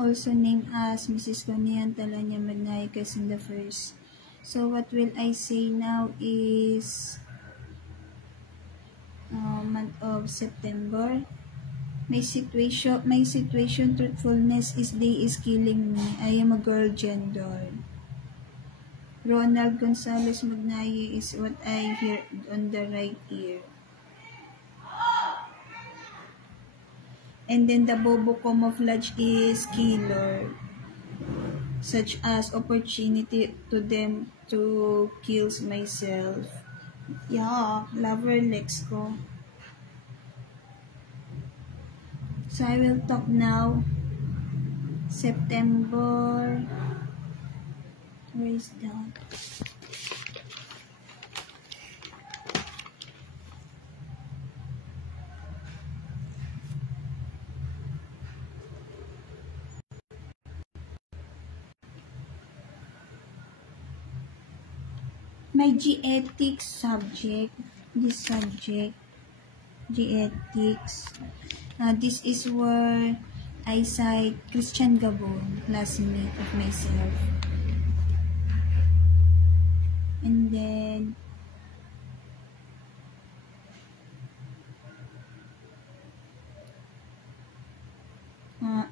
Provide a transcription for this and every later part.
also named as Mrs. Conian Talanya Magnay Quezon the First. So what will I say now is month of September. My situation, truthfulness is day is killing me. I am a girl gender. Ronald Gonzalez Magnaye is what I hear on the right ear. And then the Bobo camouflage is killer, such as opportunity to them to kills myself. Yeah, lover Lex ko. So I will talk now. September. Where is that? My G-ethics subject. This subject. G-ethics. This is where I cite Christian Gabon, classmate of myself. And then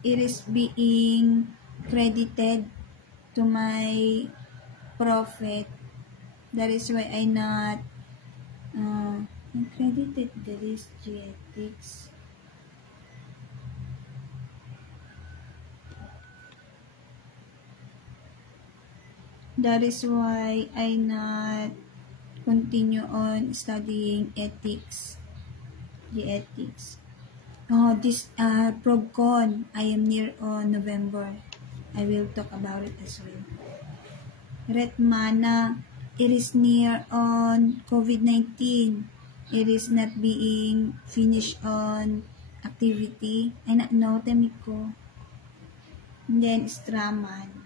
it is being credited to my prophet. That is why I not credited this G-ethics. That is why I not continue on studying ethics, the ethics. Oh, this ProgCon, I am near on November. I will talk about it as well. Retmana, it is near on COVID-19. It is not being finished on activity. I not know, temiko. And then Straman.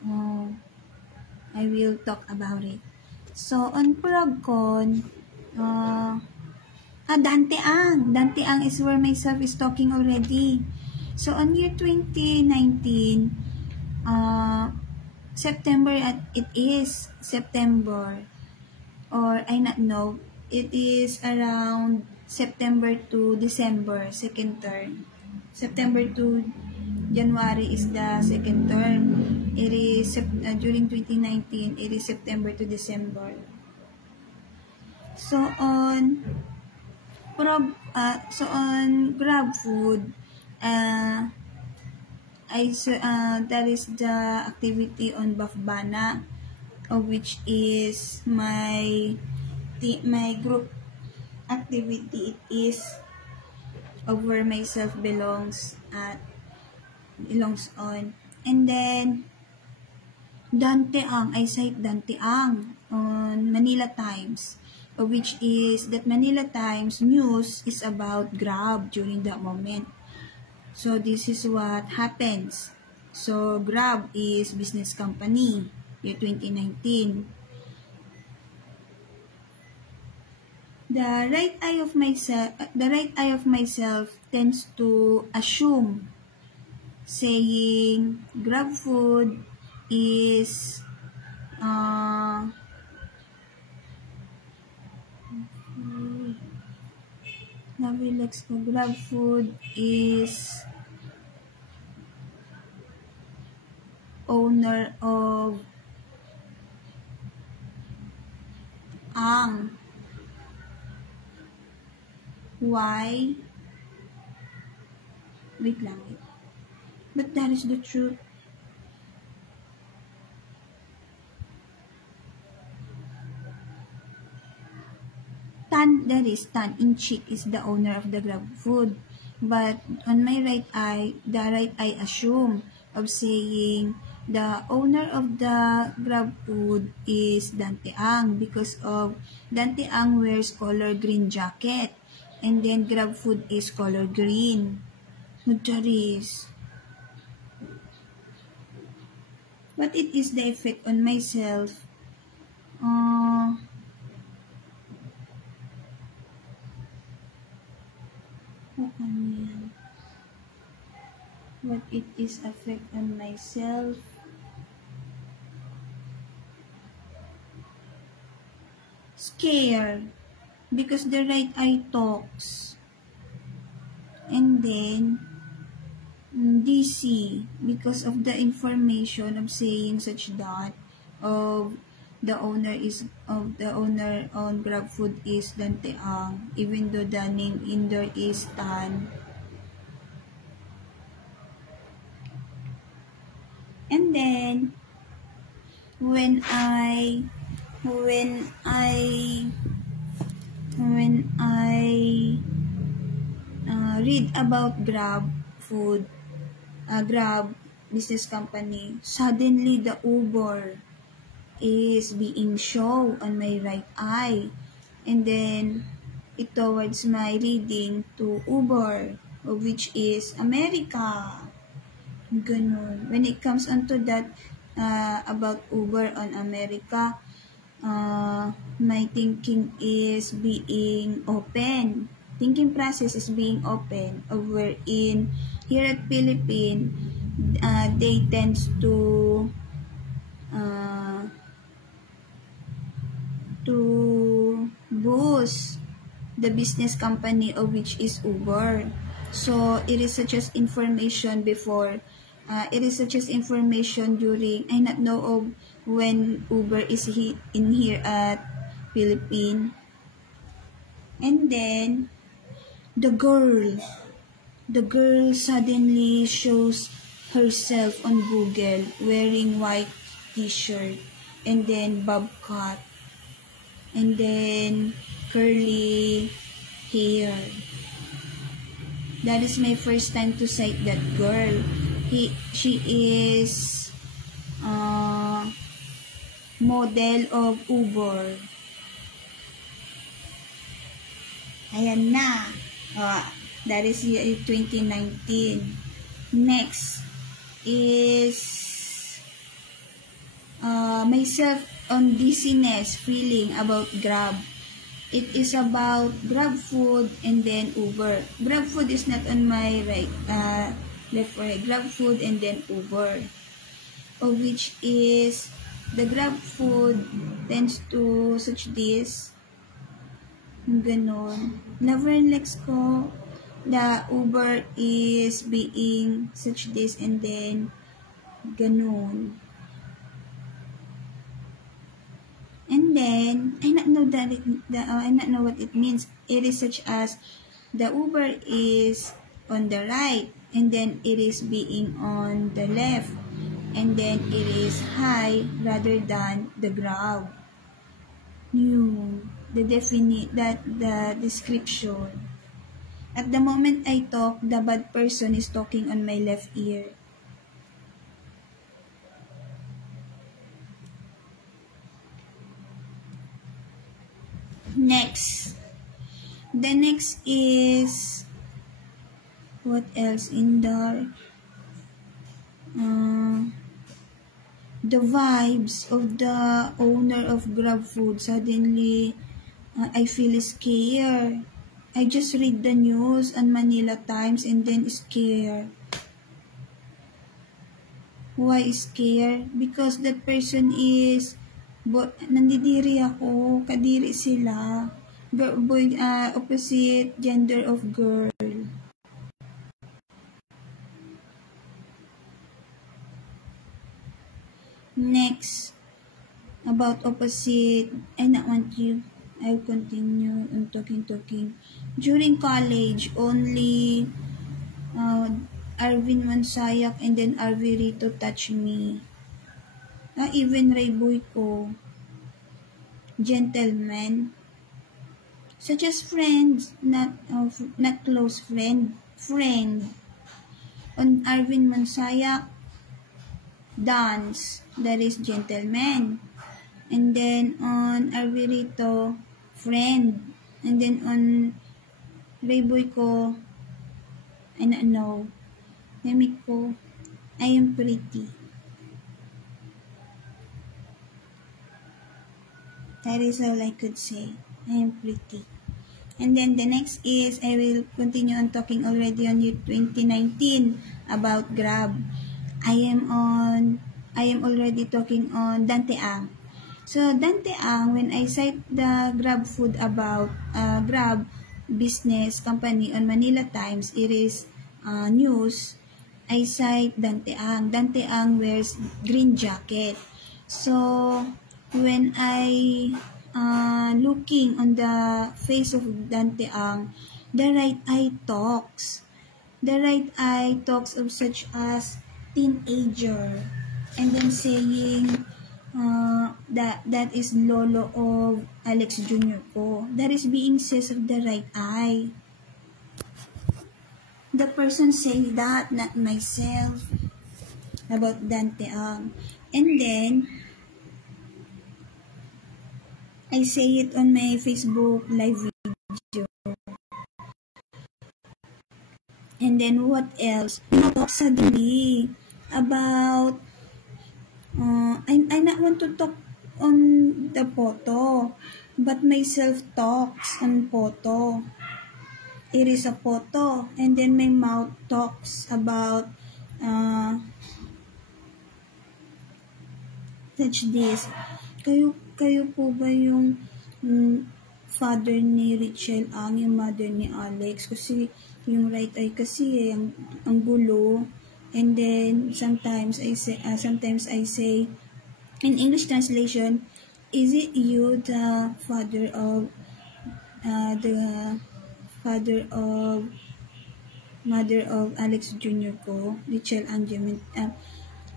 Oh, I will talk about it. So, on ProgCon, Dante Ang is where myself is talking already. So, on year 2019, September, it is September, or I not know, it is around September to December, second term. September to January is the second term. It is during 2019. It is September to December. So on GrabFood, that is the activity on Bafbana, of which is my group activity. It is of where myself belongs on. And then Dante Ang, I cite Dante Ang on Manila Times, of which is that Manila Times news is about Grab during that moment. So this is what happens. So Grab is business company year 2019. The right eye of myself tends to assume, saying GrabFood is GrabFood is owner of Ang. Why? Wait lang. But that is the truth. Tan Inchik is the owner of the GrabFood. But on my right eye, the right eye assume of saying the owner of the GrabFood is Dante Ang, because of Dante Ang wears color green jacket, and then GrabFood is color green. Charis. What it is the effect on myself? What it is affect on myself. Scare. Because the right eye talks. And then, DC. Because of the information of saying such that of the owner on GrabFood is Dante Ang, even though the name in there is Tan. And then when I read about Grab business company, suddenly the Uber is being shown on my right eye, and then it towards my reading to Uber, which is America. Ganun. When it comes onto that about Uber on America, my thinking is being open. Thinking process is being open. Over in here at Philippines, they tend to boost the business company of which is Uber. So it is such as information before. It is such as information during, I not know of when Uber is in here at Philippines. And then the girl suddenly shows herself on Google wearing white t-shirt and then bob cut and then curly hair. That is my first time to sight that girl. She is model of Uber. Ayan na. That is year 2019. Next is myself on dizziness feeling about Grab. It is about GrabFood and then Uber. GrabFood is not on my right, left or right. GrabFood and then Uber. Of which is the GrabFood tends to such this. Ganon. Lover and Lex ko, the Uber is being such this and then ganon. And then, I not know I not know what it means. It is such as the Uber is on the right, and then it is being on the left, and then it is high rather than the Grab. The description. At the moment I talk, the bad person is talking on my left ear. Next. The next is what else in there? The vibes of the owner of GrabFood. Suddenly, I feel scared. I just read the news on Manila Times and then scared. Why scared? Because that person is nandidiri ako, kadiri sila. Boy, opposite gender of girl. Next, about opposite, I not want you. I'll continue on talking. During college, only Arvin Mansayak and then Arvi Rito touch me. Even Rayboy ko. Gentlemen. Such as friends, not close friend. Friend. On Arvin Mansayak, dance. That is gentleman. And then on Arvi Rito, friend. And then on Rayboy ko, I don't know. Mimik ko, I am pretty. That is all I could say. I am pretty. And then the next is, I will continue on talking already on year 2019 about Grab. I am already talking on Dante Ang. So Dante Ang, when I cite the Grab food about Grab business company on Manila Times, it is news, I cite Dante Ang. Dante Ang wears green jacket. So when I looking on the face of Dante Ang, the right eye talks. The right eye talks of such as teenager, and then saying that is lolo of Alex Jr. ko. That is being says of the right eye. The person saying that, not myself, about Dante Ang. And then I say it on my Facebook live video. And then what else? Talk suddenly about I not want to talk on the photo, but myself talks on photo. It is a photo, and then my mouth talks about such this. Kayo po ba yung father ni Richelle Ang, yung mother ni Alex? Kasi yung right eye kasi ang gulo. And then sometimes I say in English translation, is it you the father of mother of Alex Jr. ko, Richelle Ang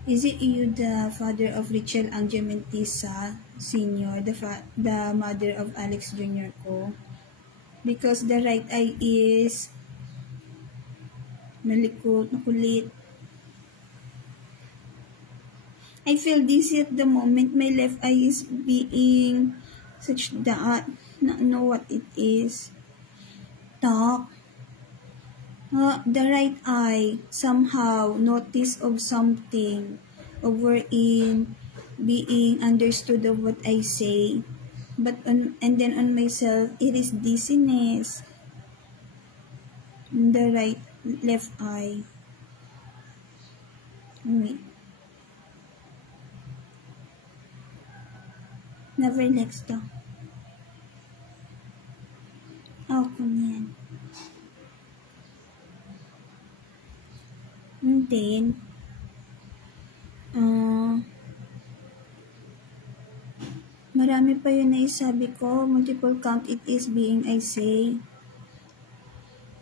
is it you the father of Richelle Ang Mentisa Senior, the mother of Alex Jr. ko? Because the right eye is malikot, makulit. I feel dizzy at the moment. My left eye is being such that, not know what it is. Talk. The right eye somehow notice of something over in being understood of what I say, but and then on myself it is dizziness. The left eye. Wait. Never next to. Ako niyan. And then, marami pa yun na isabi ko. Multiple count it is being I say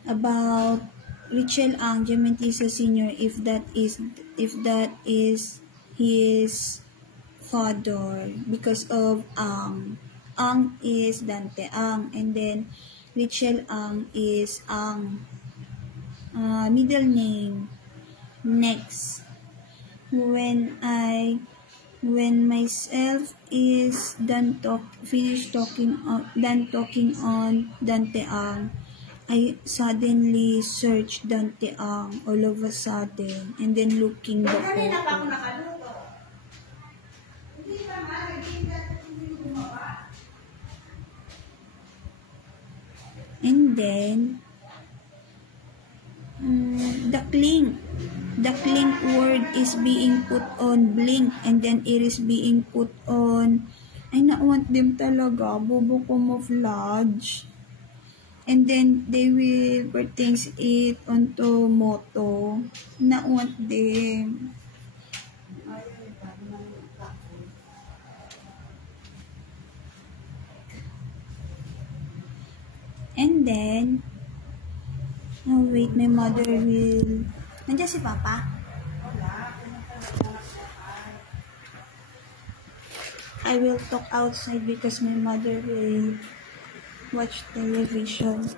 about Richelle Ang Mentisa Senior, if that is his father, because of Ang. Ang is Dante Ang, and then Richelle Ang is Ang, middle name. Next, when myself is done talking on Dante Ang, I suddenly search Dante Ang all of a sudden, and then looking the photo. And then the clink word is being put on blink, and then it is being put on, I not want them talaga, bobo camouflage, and then they will pertains it onto motto, not want them. And then oh wait, my mother will... Nandiyan si Papa? I will talk outside because my mother will watch television.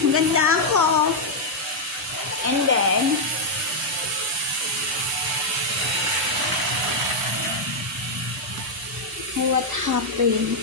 Ang ganda ako. And then, what happened?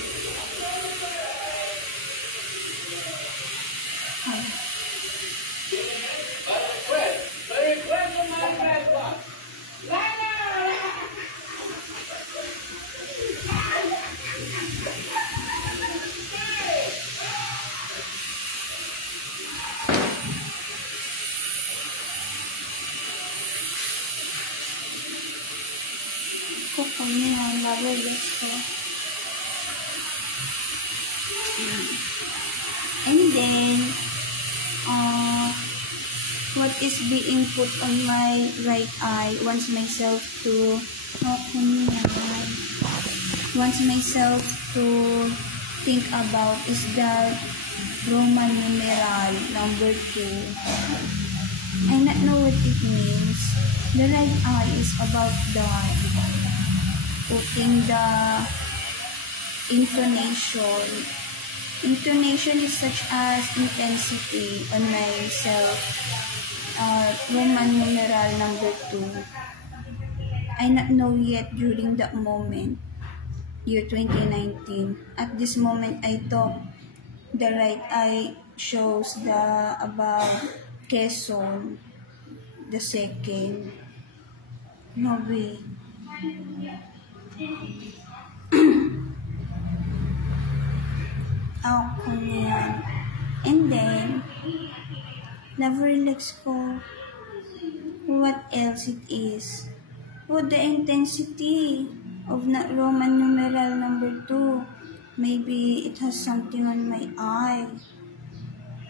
Kukunin ang labayas ko. And then, what is being put on my right eye wants myself to think about is the Roman numeral number 2. I don't know what it means. The right eye is about the putting the intonation. Intonation is such as intensity on myself. Roman numeral number 2. I not know yet during that moment, year 2019. At this moment, I thought the right eye shows the above Quezon, the second. No way. Yan. And then, na-relax ko what else it is. Oh, the intensity of Roman numeral number 2. Maybe it has something on my eye.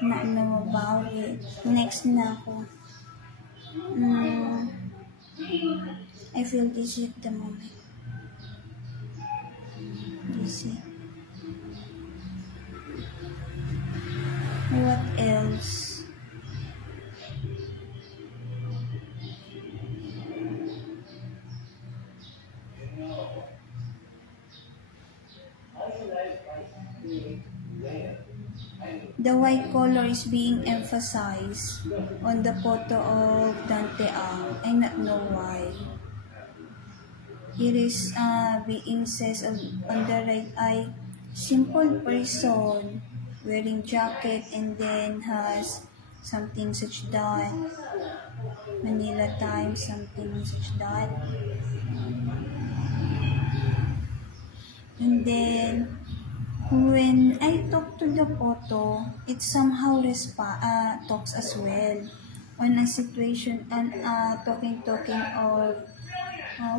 Not know about it. Next na ako. I feel dizzy at the moment. Dizzy. What else? The white color is being emphasized on the photo of Dante Ang. I not know why. It is being says on the right eye, simple person wearing jacket and then has something such that Manila Times, something such that. And then when I talk to the photo, it somehow talks as well on a situation and talking of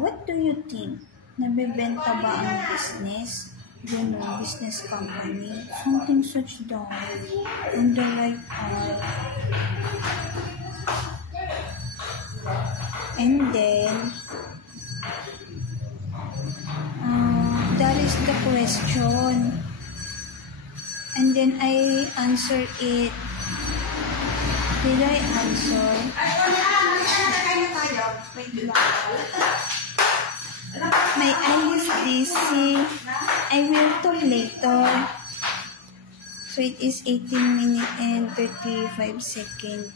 what do you think? Nabebenta ba ang business? Ganun, business company. Something such that on the right eye. And then that is the question. And then I answer it. Did I answer? My eye is dizzy. I will talk later. So it is 18 minutes and 35 seconds.